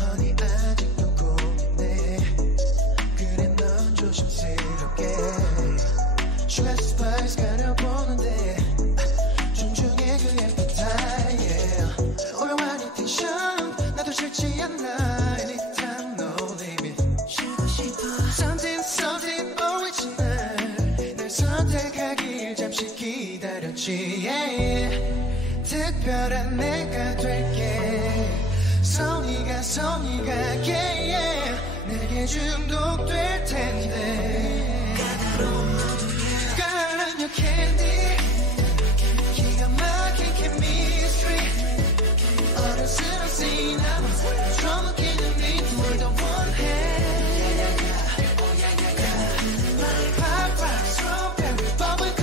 허니 아직도 고민해. 그래 넌 조심스럽게 슈가 스파이스 가려보는데 존중해 그 appetite. 오묘한 이 텐션 나도 싫지 않아. Anytime no limit. 쉬고 싶어. Something original. 날 선택하길 잠시 기다렸지. 특별한 내가 될게. 성의가 yeah. 내게 중독될 텐데. 까다로운 너도의 Girl I'm your candy. 기가 막힌 chemistry. 어른스러운 시나몬 처먹히는 ritm을 더 원해. Pop rock strawberry bubblegum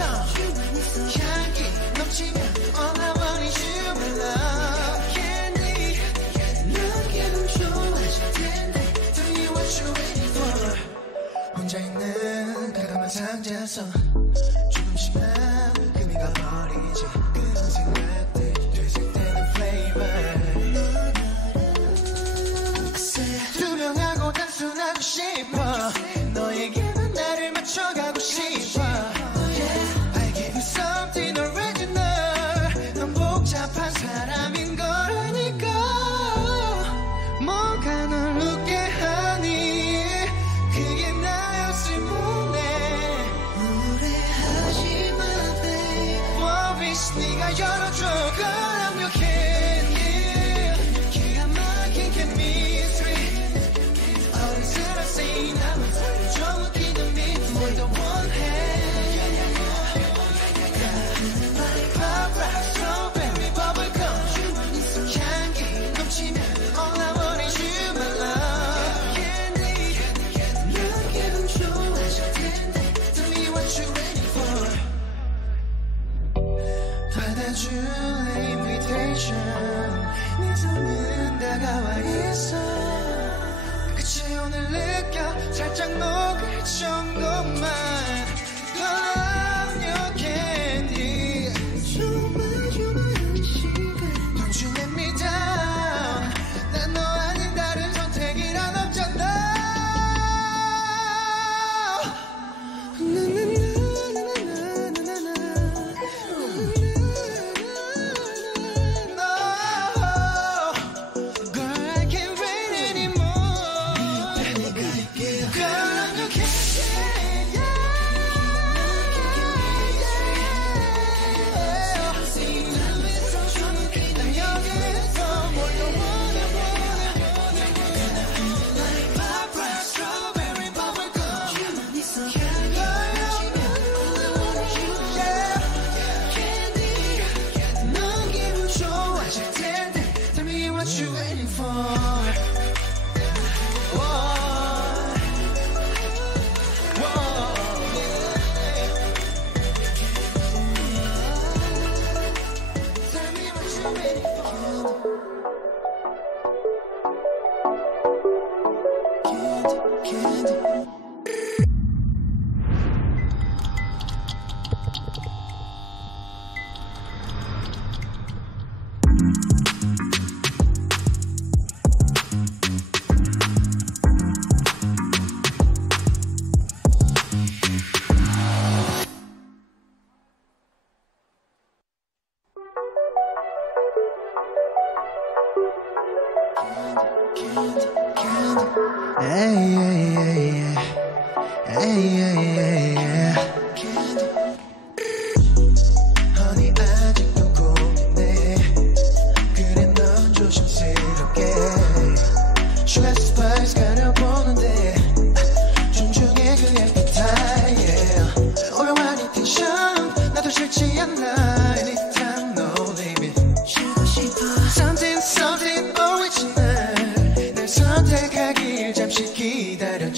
향기 넘치면 all I want is you my love. Candy 넌 기분 좋아질 텐데. Tell me what you waiting for. 혼자 있는 가감한 상자에서 조금씩만 금이가 버리지. 그런 생각들 되살때는 flavor. 투명하고 단순하고 싶어. 너에게만 나를 맞춰가고 싶어. I give you something original. 넌 복잡한 사람인 거라니까. 뭔가 널 웃게 하니 그게 나였을 뿐에. 무례하지 마 babe. Worries 네가 열어줘. Girl I'm your candy. 기가 막힌 chemistry. 어른스러운 시나몬 좀 웃기는 ritm을 더 원해. Pop rock strawberry bubblegum 향기 넘치면 all I want is you my love. Candy 넌 기분 좋아질 텐데. Tell me what you waiting for. 받아줄 invitation. 네 손은 다가와 있어. 끝이 오늘 느껴 살짝 녹을 정도만. I'm your candy. 조마조마한 시간 Don't you let me down. 난 너 아닌 다른 선택이란 없잖아. Girl I can't wait anymore. Girl I'm your candy. 난 여기서 뭘 더 원해. Pop rock strawberry bubblegum Candy 넌 기분 좋아질 텐데. Tell me what you waiting for. Tell me what you waiting for. Candy. 허니 아직도 고민해. 그래 넌 조심스럽게 슈가 스파이스 가려보는데 존중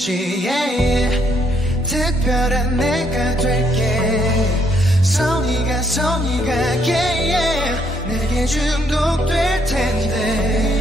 있지 yeah. 특별한 내가 될게 성의가 yeah, yeah. 내게 중독될 텐데